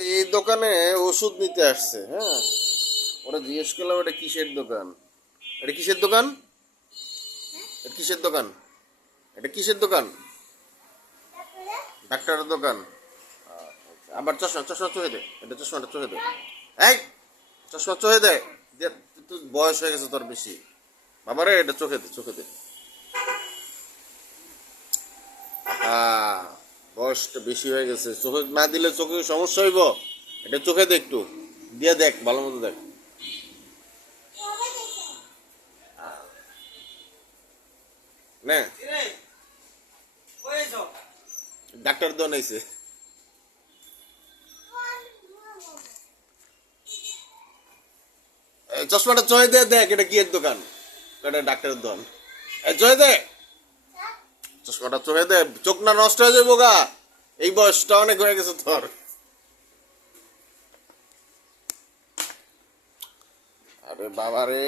এই দোকানে ওষুধ নিতে আসছে, হ্যাঁ। ওরা জিজ্ঞেস করলাম এটা কিসের দোকান, এটা কিসের দোকান, এটা কিসের দোকান, এটা কিসের দোকান? ডাক্তারের দোকান। আবার চশমা, চশমা চোখে দে, এটা চশমাটা চোখে দে। এই চশমা চোখে দে। তুই বয়স হয়ে গেছে তোর বেশি। বাবারে এটা চোখে দে, চোখে দে। বয়সটা বেশি হয়ে গেছে, চোখে না দিলে চোখে সমস্যা হইব। এটা চোখে দে, একটু দিয়ে দেখ, ভালো মতো দেখ। না, ডাক্তার দোকান আইছে। চশমাটা চোখে দে, দেখ এটা কি এর দোকান, এটা ডাক্তারের দোকান। চোখে দে, চশমাটা চোখে দে, চোখ না নষ্ট হয়ে যাবো গা। এই বয়সটা অনেক হয়ে গেছে তোর। আরে বাবা রে।